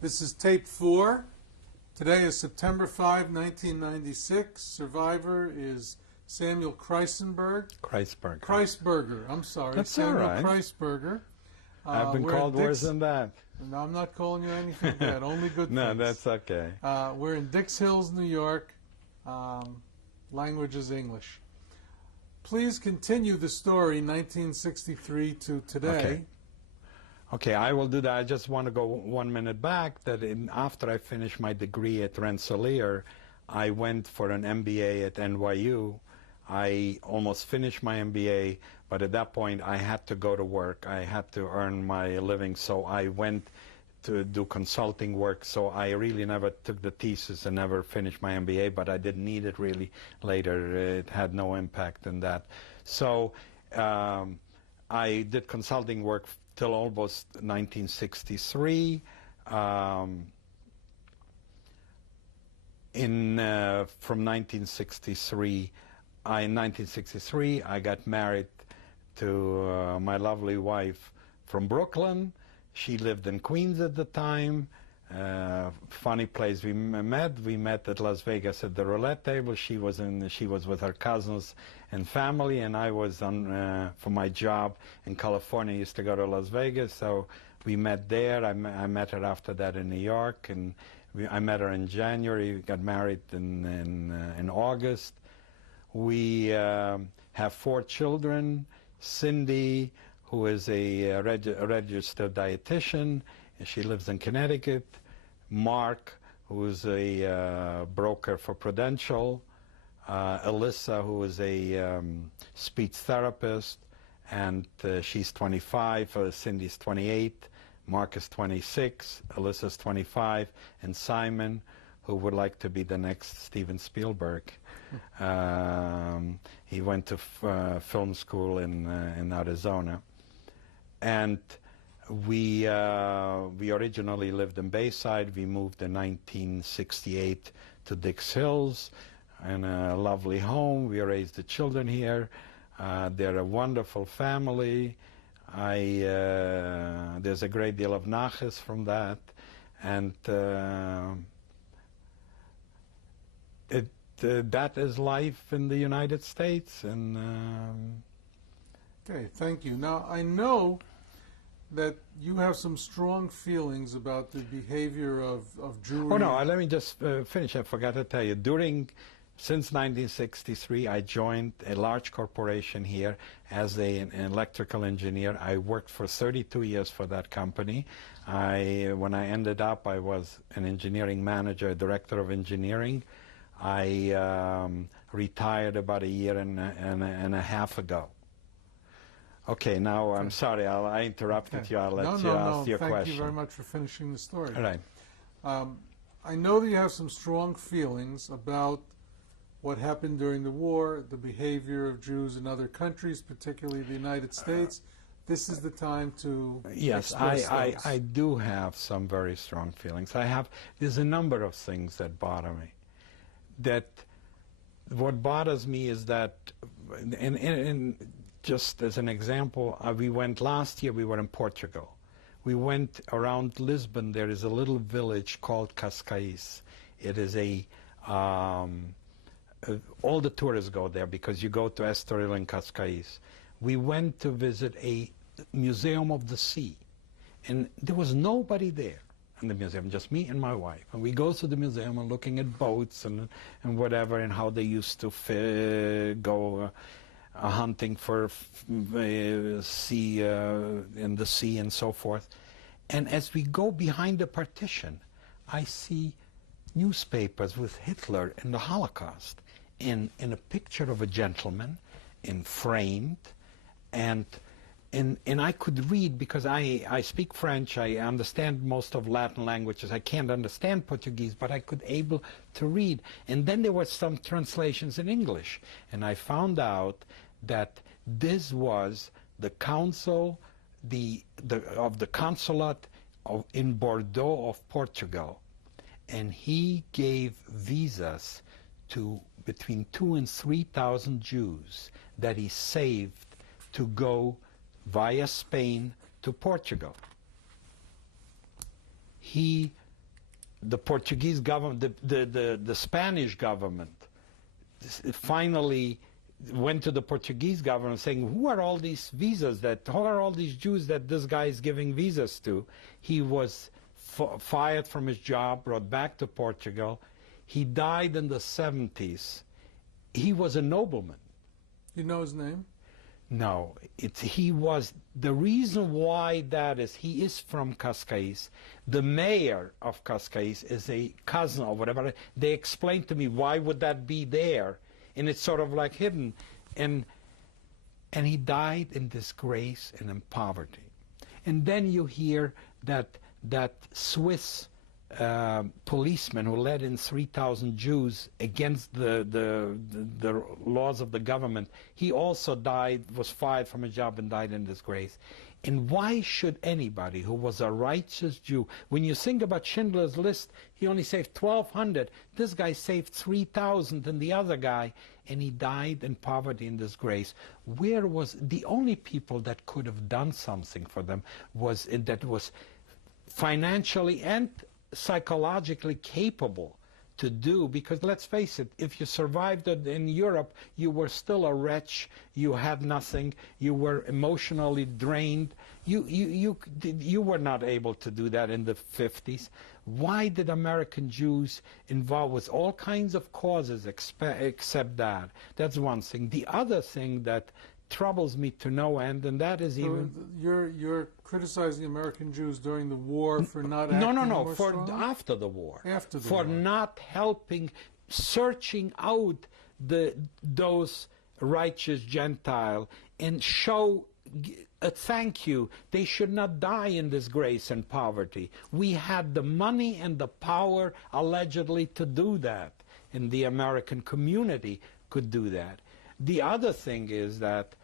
This is tape 4. Today is September 5, 1996. Survivor is Samuel Kreisberger. I'm sorry. That's Samuel all right. Kreisberger. I've been called worse than that. No, I'm not calling you anything bad. Only good No, things. that's okay. We're in Dix Hills, New York. Language is English. Please continue the story 1963 to today. Okay, I will do that. I just want to go 1 minute back. After I finished my degree at Rensselaer, I went for an MBA at NYU. I almost finished my MBA, but at that point I had to go to work. I had to earn my living, so I went to do consulting work. So I really never took the thesis and never finished my MBA, but I didn't need it really later. It had no impact in that. So I did consulting work till almost 1963. From 1963, in 1963, I got married to my lovely wife from Brooklyn. She lived in Queens at the time. Funny place we met. We met at Las Vegas at the roulette table. She was with her cousins and family, and I was on for my job in California. I used to go to Las Vegas, so we met there. I met her after that in New York, and I met her in January. We got married in August. We have 4 children. Cindy, who is a registered dietitian, and she lives in Connecticut. Mark, who is a broker for Prudential. Alyssa, who is a speech therapist, and she's 25. Cindy's 28. Mark is 26. Alyssa's 25. And Simon, who would like to be the next Steven Spielberg. He went to film school in Arizona. And we originally lived in Bayside. We moved in 1968 to Dix Hills in a lovely home. We raised the children here. They're a wonderful family. There's a great deal of nachas from that. And that is life in the United States. And Okay, thank you. Now, I know that you have some strong feelings about the behavior of Jewry. Oh no, let me just finish. I forgot to tell you. Since 1963, I joined a large corporation here as an electrical engineer. I worked for 32 years for that company. When I ended up, I was an engineering manager, director of engineering. I retired about a year and a half ago. Okay, now I'm sorry, I interrupted you. I'll let you ask your question. Thank you very much for finishing the story. All right. I know that you have some strong feelings about what happened during the war, the behavior of Jews in other countries, particularly the United States. This is the time to Yes, I do have some very strong feelings. There's a number of things that bother me. What bothers me is that, just as an example, last year we were in Portugal. We went around Lisbon. There is a little village called Cascais. It is all the tourists go there because you go to Estoril and Cascais. We went to visit a museum of the sea, and there was nobody there in the museum, just me and my wife. And we go to the museum and looking at boats and whatever, and how they used to go hunting for sea in the sea and so forth. And as we go behind the partition, I see newspapers with Hitler and the Holocaust in a picture of a gentleman framed, and I could read because I speak French. I understand most of Latin languages. I can't understand Portuguese, but I could able to read. And then there were some translations in English, and I found out that this was the council of the consulate in Bordeaux of Portugal, and he gave visas to between 2,000 and 3,000 Jews that he saved to go via Spain to Portugal. He the Portuguese government, the Spanish government finally went to the Portuguese government saying, who are all these Jews that this guy is giving visas to? He was fired from his job, brought back to Portugal. He died in the 70s. He was a nobleman. You know his name? No, he was, the reason why that is, he is from Cascais. The mayor of Cascais is a cousin or whatever. They explained to me, why would that be there? And it's sort of like hidden. And he died in disgrace and in poverty. And then you hear that Swiss policeman who led in 3,000 Jews against the laws of the government, he also died, was fired from a job and died in disgrace. And why should anybody who was a righteous Jew, when you think about Schindler's List, he only saved 1,200. This guy saved 3,000 and the other guy, and he died in poverty and disgrace. Where was the only people that could have done something for them was financially and psychologically capable to do, because let's face it, if you survived in Europe, you were still a wretch, you had nothing, you were emotionally drained, you were not able to do that in the 50s. Why did American Jews involved with all kinds of causes except that? That's one thing. The other thing that troubles me to no end, and that is even... You're criticizing American Jews during the war for not acting more for strongly? after the war. After the for war. not helping, searching out those righteous Gentile and show a thank you. They should not die in disgrace and poverty. We had the money and the power, allegedly, to do that, and the American community could do that. The other thing is that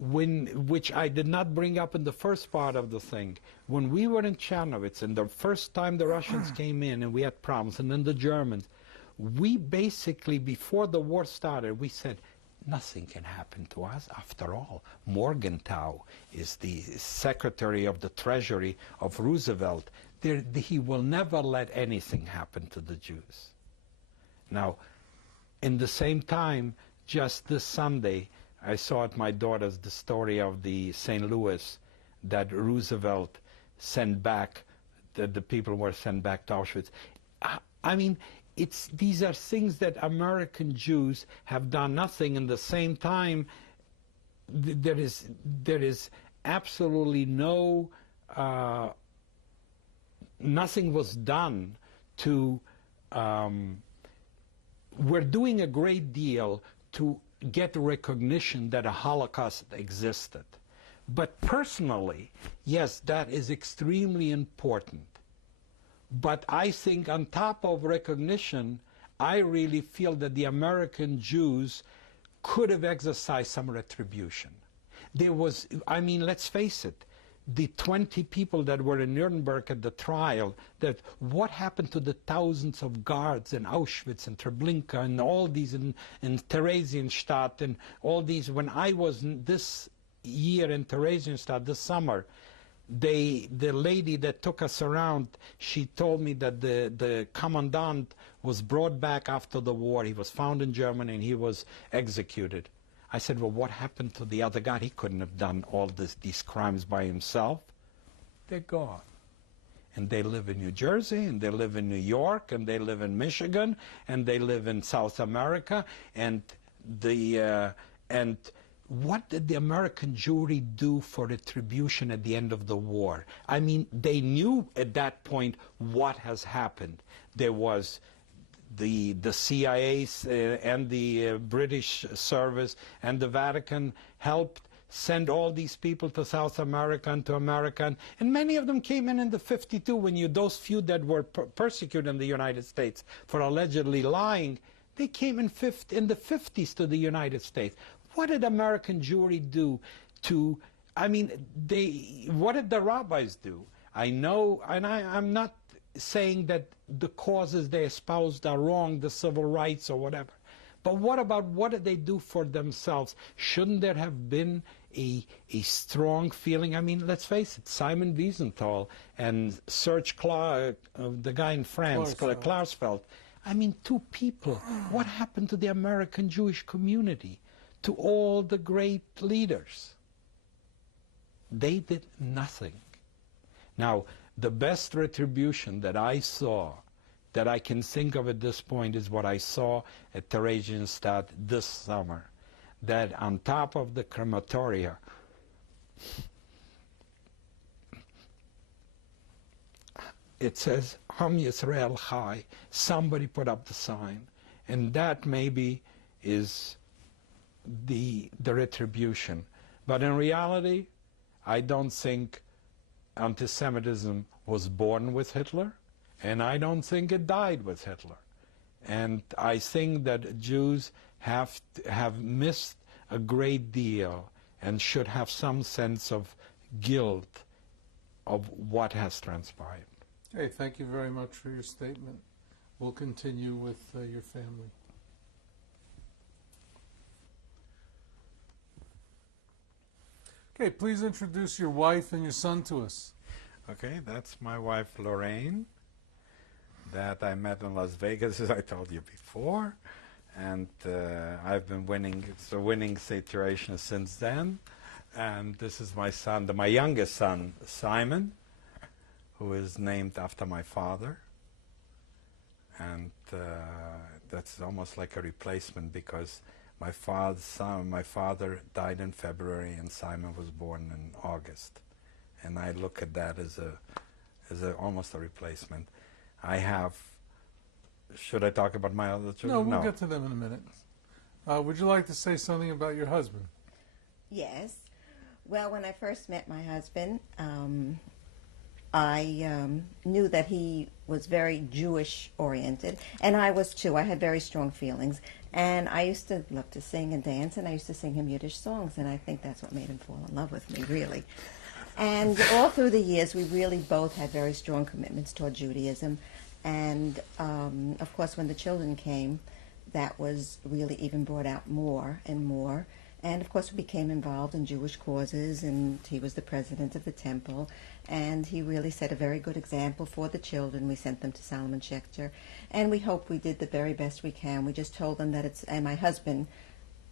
which I did not bring up in the first part of the thing, when we were in Chernovitz and the first time the Russians came in and we had problems, and then the Germans, we basically, before the war started, we said, nothing can happen to us. After all, Morgenthau is the Secretary of the Treasury of Roosevelt. He will never let anything happen to the Jews. Now, in the same time, just this Sunday, I saw at my daughter's the story of the St. Louis that Roosevelt sent back, that the people were sent back to Auschwitz. I mean, these are things that American Jews have done nothing. In the same time, there is absolutely no, nothing was done to, we're doing a great deal to get recognition that a Holocaust existed. But personally, yes, that is extremely important. But I think on top of recognition, I really feel that the American Jews could have exercised some retribution. There was, I mean, let's face it, the 20 people that were in Nuremberg at the trial, that what happened to the thousands of guards in Auschwitz and Treblinka and all these in Theresienstadt and all these, when I was this year in Theresienstadt this summer, the lady that took us around, she told me that the commandant was brought back after the war. He was found in Germany and he was executed. I said, well, what happened to the other guy? He couldn't have done all these crimes by himself. They're gone. And they live in New Jersey, and they live in New York, and they live in Michigan, and they live in South America. And what did the American Jewry do for retribution at the end of the war? I mean, they knew at that point what has happened. There was the CIA and the British service and the Vatican helped send all these people to South America and to America, and many of them came in the 52 when those few that were persecuted in the United States for allegedly lying, they came in the 50s to the United States. What did American Jewry do to, I mean, what did the rabbis do? I know, and I'm not saying that the causes they espoused are wrong, the civil rights or whatever. But what did they do for themselves? Shouldn't there have been a strong feeling. I mean, let's face it, Simon Wiesenthal and Serge the guy in France, Klarsfeld. I mean, two people. What happened to the American Jewish community? To all the great leaders? They did nothing. Now, the best retribution that I saw, that I can think of at this point, is what I saw at Theresienstadt this summer. That on top of the crematoria, it says, Ham Yisrael Chai. Somebody put up the sign. And that maybe is the retribution. But in reality, I don't think anti-Semitism was born with Hitler, and I don't think it died with Hitler. And I think that Jews have missed a great deal and should have some sense of guilt of what has transpired. Hey, thank you very much for your statement. We'll continue with your family. Okay, please introduce your wife and your son to us. Okay, that's my wife Lorraine, that I met in Las Vegas, as I told you before, and I've been winning. It's a winning situation since then. And this is my son, my youngest son, Simon, who is named after my father. And that's almost like a replacement, because my father died in February and Simon was born in August. And I look at that as almost a replacement. I have, should I talk about my other children? No, we'll get to them in a minute. Would you like to say something about your husband? Yes. Well, when I first met my husband, I knew that he was very Jewish-oriented, and I was too. I had very strong feelings. And I used to love to sing and dance, and I used to sing him Yiddish songs, and I think that's what made him fall in love with me, really. And all through the years, we really both had very strong commitments toward Judaism. And, of course, when the children came, that was really even brought out more and more. And, of course, we became involved in Jewish causes, and he was the president of the temple. And he really set a very good example for the children. We sent them to Solomon Schechter. And we hope we did the very best we can. We just told them that it's, and my husband,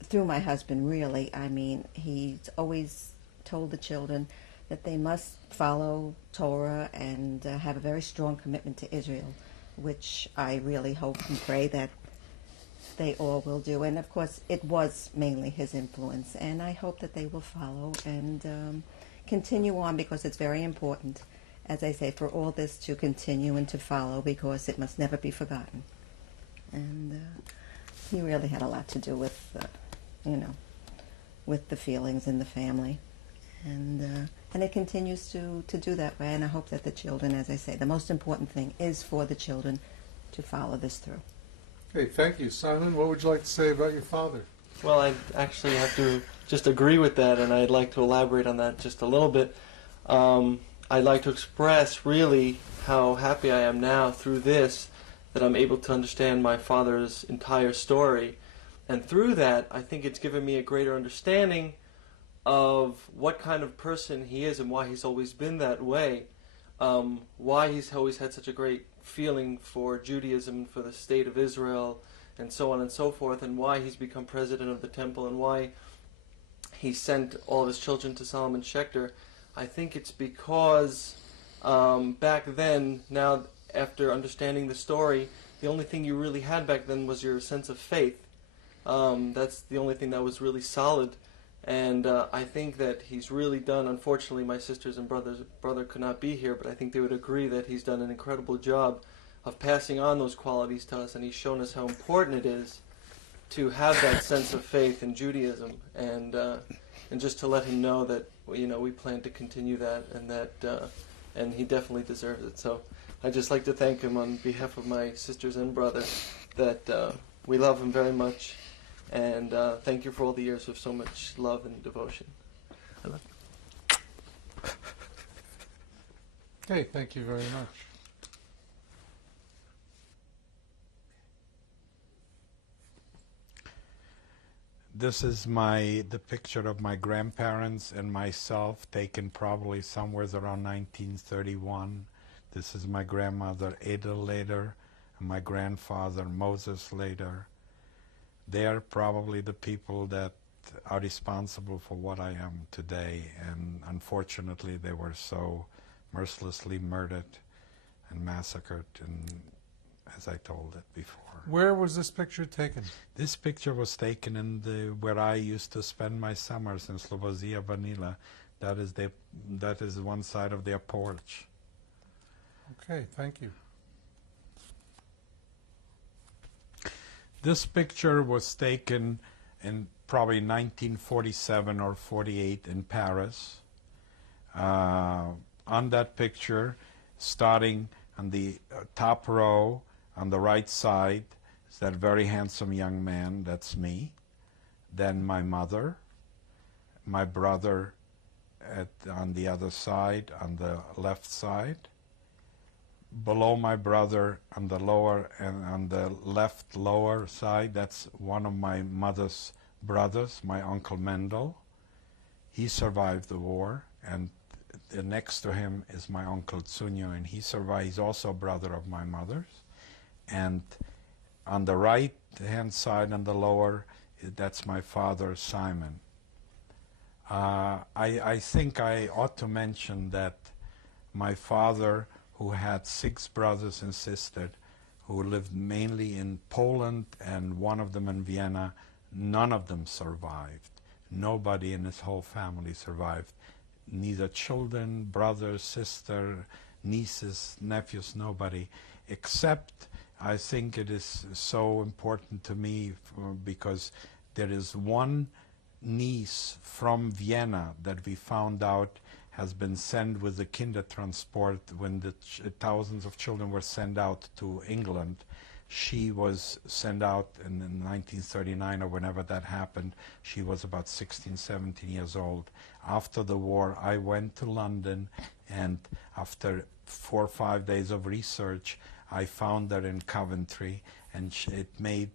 through my husband, really, I mean, he's always told the children that they must follow Torah and have a very strong commitment to Israel, which I really hope and pray that they all will do. And, of course, it was mainly his influence. And I hope that they will follow and continue on, because it's very important, as I say, for all this to continue and to follow, because it must never be forgotten. And he really had a lot to do with, with the feelings in the family. And it continues to do that way. And I hope that the children, as I say, the most important thing is for the children to follow this through. Hey, thank you. Simon, what would you like to say about your father? Well, I actually have to just agree with that, and I'd like to elaborate on that just a little bit. I'd like to express really how happy I am now through this, that I'm able to understand my father's entire story. And through that, I think it's given me a greater understanding of what kind of person he is and why he's always been that way, why he's always had such a great feeling for Judaism, for the state of Israel, and so on and so forth, and why he's become president of the temple, and why he sent all of his children to Solomon Schechter. I think it's because back then, now after understanding the story, the only thing you really had back then was your sense of faith. That's the only thing that was really solid. And I think that he's really done, unfortunately my sisters and brother could not be here, but I think they would agree that he's done an incredible job of passing on those qualities to us, and he's shown us how important it is to have that sense of faith in Judaism, and just to let him know that we plan to continue that, and he definitely deserves it. So I'd just like to thank him on behalf of my sisters and brother, that we love him very much. And thank you for all the years of so much love and devotion. I love you. Okay, thank you very much. This is the picture of my grandparents and myself, taken probably somewhere around 1931. This is my grandmother Edel later, and my grandfather Moses later. They are probably the people that are responsible for what I am today, and unfortunately they were so mercilessly murdered and massacred, and as I told it before. Where was this picture taken? This picture was taken in where I used to spend my summers in Sloboziya Vanila. That is one side of their porch. Okay, thank you. This picture was taken in probably 1947 or 48 in Paris. On that picture, starting on the top row on the right side, is that very handsome young man. That's me. Then my mother, my brother on the other side, on the left side. Below my brother on the lower and on the left lower side, that's one of my mother's brothers, my Uncle Mendel. He survived the war, and next to him is my Uncle Tsунio, and he survived. He's also a brother of my mother's. And on the right hand side, on the lower, that's my father, Simon. I think I ought to mention that my father, who had 6 brothers and sisters, who lived mainly in Poland and one of them in Vienna, none of them survived. Nobody in his whole family survived. Neither children, brothers, sister, nieces, nephews, nobody, except I think it is so important to me because there is one niece from Vienna that we found out has been sent with the Kindertransport when the thousands of children were sent out to England. She was sent out in 1939 or whenever that happened. She was about 16, 17 years old. After the war, I went to London, and after 4 or 5 days of research, I found her in Coventry, and it made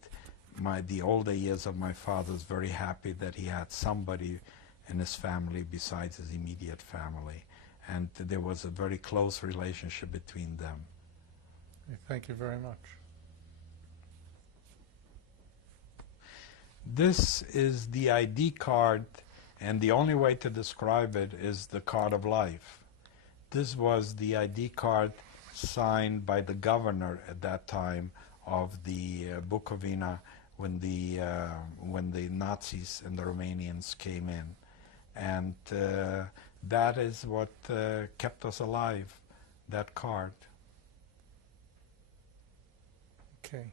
the older years of my father's very happy that he had somebody in his family besides his immediate family. And there was a very close relationship between them. Thank you very much. This is the ID card, and the only way to describe it is the card of life. This was the ID card signed by the governor at that time of the Bukovina when the Nazis and the Romanians came in. And that is what kept us alive, that card. Okay.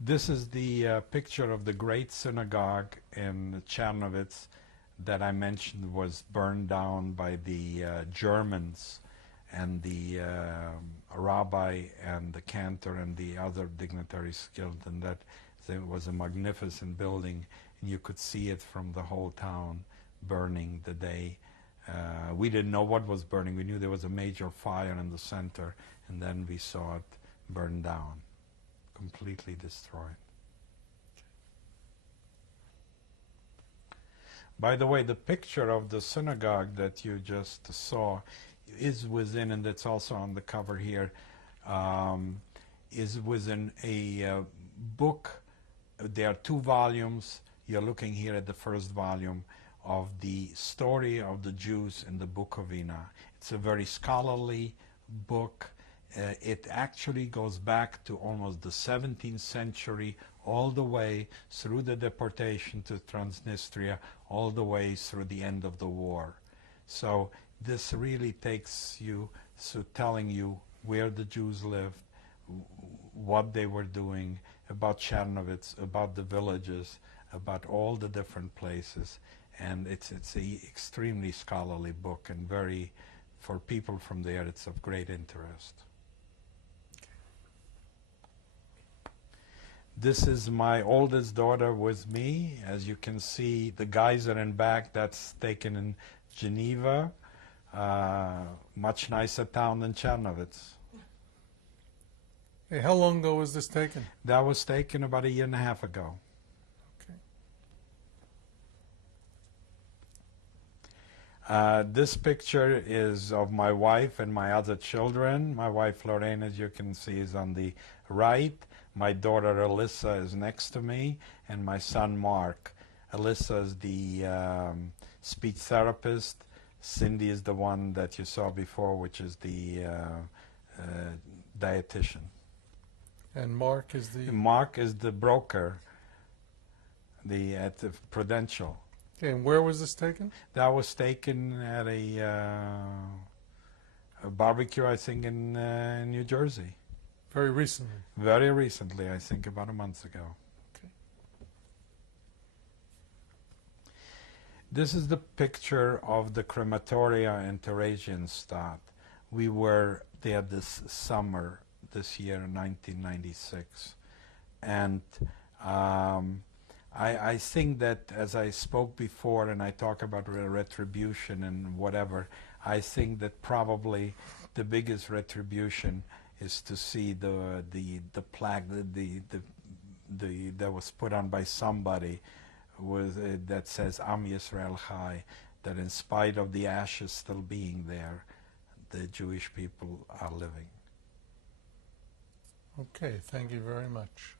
This is the picture of the great synagogue in Chernovitz that I mentioned was burned down by the Germans, and the rabbi and the cantor and the other dignitaries killed, and that it was a magnificent building, and you could see it from the whole town burning the day. We didn't know what was burning. We knew there was a major fire in the center, and then we saw it burn down, completely destroyed. By the way, the picture of the synagogue that you just saw is within, and it's also on the cover here, is within a book. There are 2 volumes. You're looking here at the first volume of the story of the Jews in the Bukovina. It's a very scholarly book. It actually goes back to almost the 17th century, all the way through the deportation to Transnistria, all the way through the end of the war. So this really takes you to telling you where the Jews lived, what they were doing, about Chernovitz, about the villages, about all the different places. And it's an extremely scholarly book, and for people from there, it's of great interest. This is my oldest daughter with me. As you can see, the guys are in back. That's taken in Geneva. Much nicer town than Chernovitz. Hey, how long ago was this taken? That was taken about 1.5 years ago. Okay. This picture is of my wife and my other children. My wife Lorraine, as you can see, is on the right. My daughter Alyssa is next to me, and my son Mark. Alyssa is the speech therapist. Cindy is the one that you saw before, which is the dietitian. And Mark is the... Mark is the broker at the Prudential. Okay, and where was this taken? That was taken at a barbecue, I think, in New Jersey. Very recently. Very recently, I think about a month ago. Okay. This is the picture of the crematoria in Theresienstadt. We were there this summer, this year, 1996. And I think that, as I spoke before, and I talk about retribution and whatever, I think that probably the biggest retribution is to see the plaque that was put on by somebody that says Am Yisrael Chai, that in spite of the ashes still being there, the Jewish people are living. Okay, thank you very much.